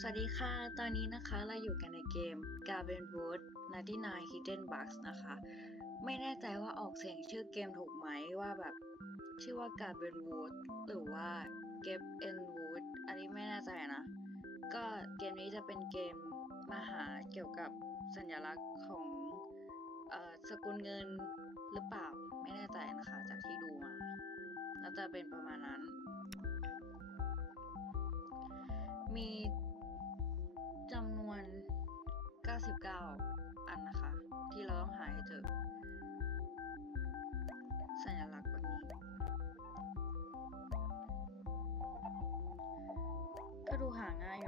สวัสดีค่ะ ตอนนี้นะคะเราอยู่กันในเกม Garden Wood 99 Hidden Bugs นะคะ ไม่แน่ใจว่าออกเสียงชื่อเกมถูกไหมว่าแบบ ชื่อว่า Garden Wood หรือว่า Get in Wood อันนี้ไม่แน่ใจนะ ก็เกมนี้จะเป็นเกมมหาเกี่ยวกับสัญลักษณ์ของเอ่อสกุลเงินหรือเปล่า ไม่แน่ใจนะคะ จากที่ดูมาน่าจะเป็นประมาณนั้น มี 99 อันนะคะ ที่เราต้องหาให้เจอสัญลักษณ์แบบนี้ ก็ดูหาง่ายอยู่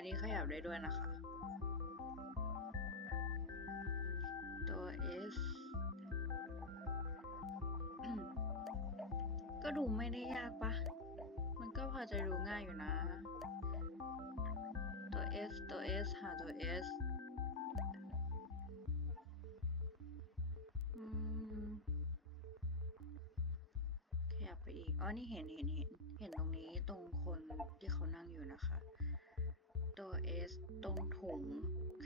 อันนี้ขยับได้ด้วยนะคะ ตัว S ก็ดูไม่ได้ยากปะ มันก็พอจะดูง่ายอยู่นะ ตัว S ตัว S หาตัว S ขยับไปอีก อ๋อ นี่เห็นเห็นเห็น เห็นตรงนี้ตรงคนที่เขานั่งอยู่นะคะ ตัว S ตรงถุง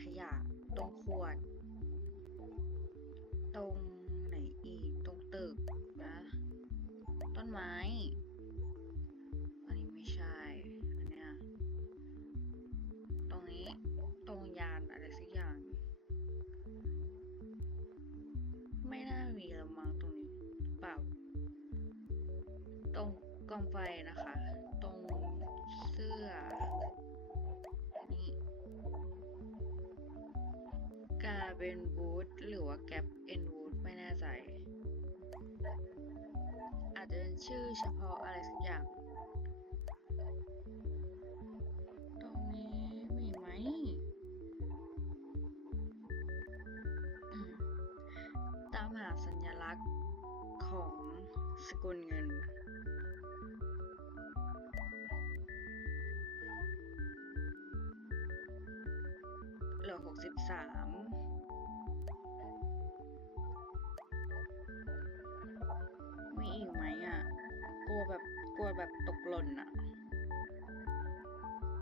ขยะ ตรงขวด ตรงไหนอีก ตรงตึกนะ ต้นไม้ อันนี้ไม่ใช่ อันเนี้ย ตรงนี้ ตรงยานอะไรสักอย่าง ไม่น่ามีละมั้งตรงนี้เปล่า เป็นบูธหรือว่าแกปเอ็นวูดไม่แน่ใจ อาจจะเป็นชื่อเฉพาะอะไรสักอย่าง ตรงนี้มีไหม ตามหาสัญลักษณ์ของสกุลเงินเหลือาม แบบกลัวแบบตกหล่นอะ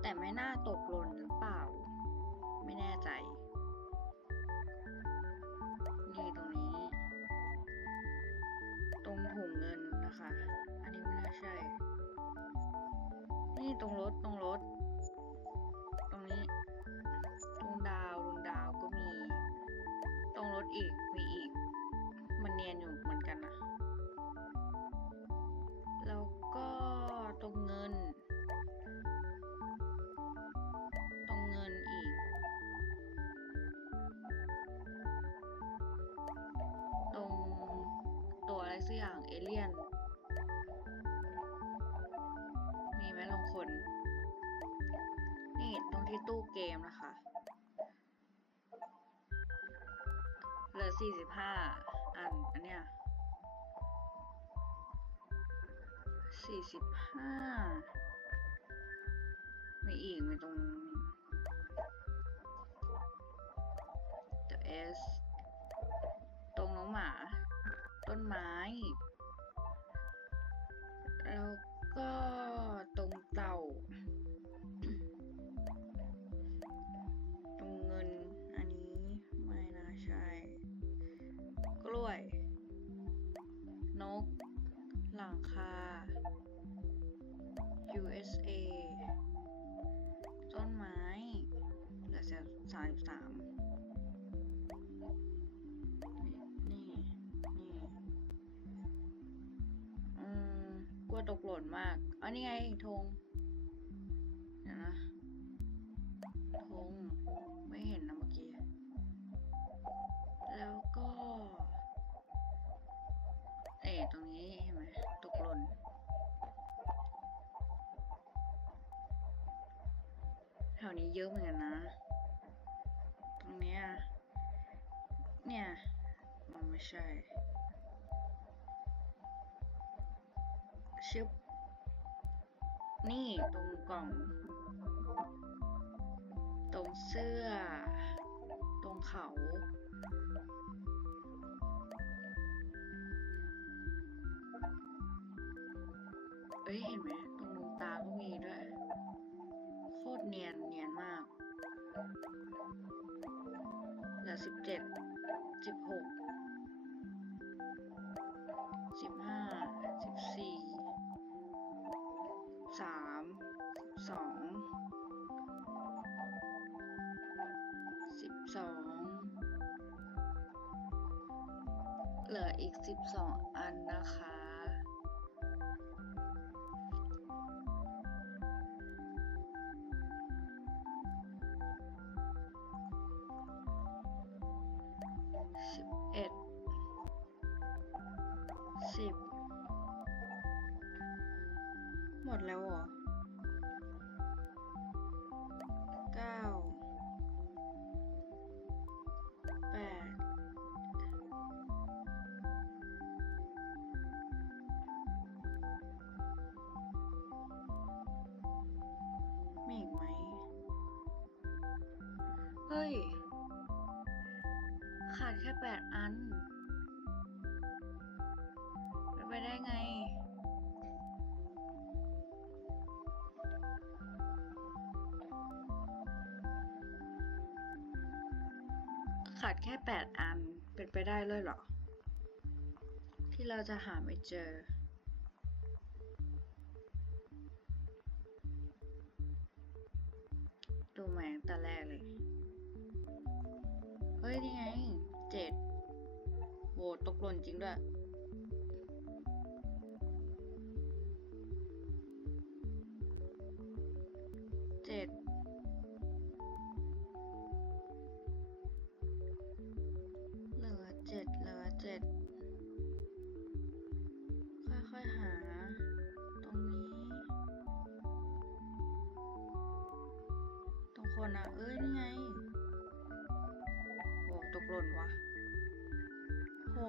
แต่ไม่น่าตกหล่นหรือเปล่า ไม่แน่ใจ นี่ตรงนี้ ตรงถุงเงินนะคะ อันนี้ไม่น่าใช่ นี่ตรงรถตรงรถ ตู้เกมนะคะ เหลือสี่สิบห้าอัน อันเนี้ยสี่สิบห้ามีอีกมีตรงตัว S ตรงน้องหมา ต้นไม้ นไม้ เหลือสามสิบสามนี่ นี่อืมกลัวตกหล่นมากอันนี้ไงธงเดี๋ยนะธงไม่เห็นนะ เหมือนนะ ตรงนี้เนี่ย มันไม่ใช่ ชึบ นี่ตรงกล่อง ตรงเสื้อ ตรงเขาเอ้ยเห็นไหมตรงดวงตาก็มีด้วย เนียนเนียนมาก เหลือสิบเจ็ดสิบหกสิบห้าสิบสี่สามสองสิบสองเหลืออีกสิบสองอันนะคะ เอ็ดสิบหมดแล้วเหรอัน เป็นไปได้ไง ขาดแค่แปดอัน เป็นไปได้เลยเหรอ ที่เราจะหาไม่เจอดูแมงแต่แรกเลย เฮ้ย นี่ไงเจ็ด โหวตตกหล่นจริงด้วย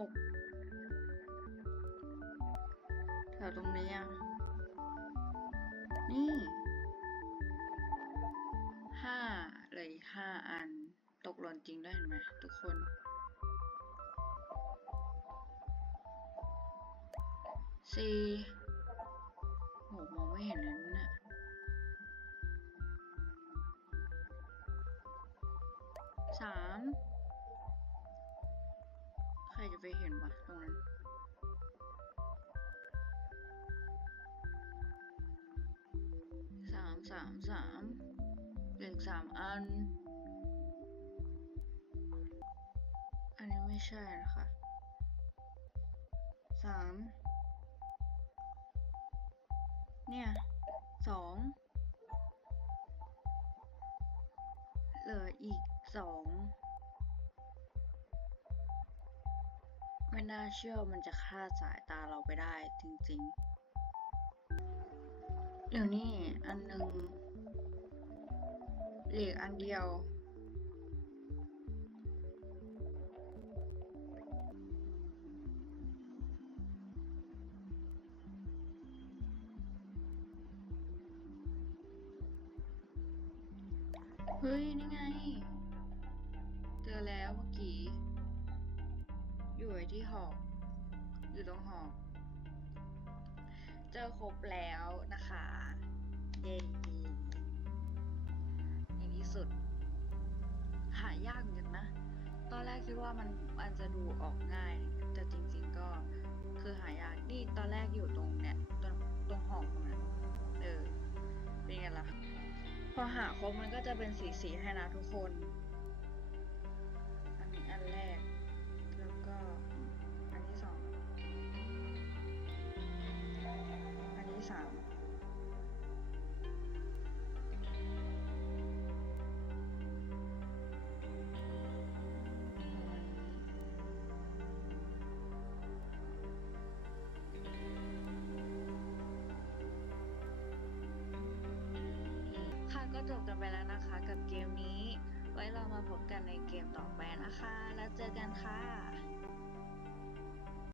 กแถวตรงนี้อะ นี่ห้าเลยห้าอัน ตกหล่นจริงได้เห็นไหมทุกคนสี่โหมองไม่เห็นเลยนะเนี่ยสาม ไปเห็นวะตรงนั้นสามสามสามเหลือสามอัน อันนี้ไม่ใช่นะคะสามเนี่ยสองเหลืออีกสอง ไม่น่าเชื่อมันจะคลาสายตาเราไปได้จริงๆ เดี๋ยวนี้อันหนึ่งเหลืออันเดียว เฮ้ย นี่ไง เจอแล้วเมื่อกี้ อยู่ไว้ที่หอกอยู่ตรงหอกเจอครบแล้วนะคะเย้ในที่สุด หายากเหมือนกันนะ ตอนแรกคิดว่ามันมันจะดูออกง่าย แต่จริง ๆก็คือหายากนี่ตอนแรกอยู่ตรงเนี้ยตรงตรงหอกตรงนั้นเออเป็นไงล่ะพอหาครบมันก็จะเป็นสีสีให้นะทุกคน อันนี้อันแรก ที่สามค่ะก็จบกันไปแล้วนะคะกับเกมนี้ ไว้เรามาพบกันในเกมต่อไปนะคะ แล้วเจอกันค่ะ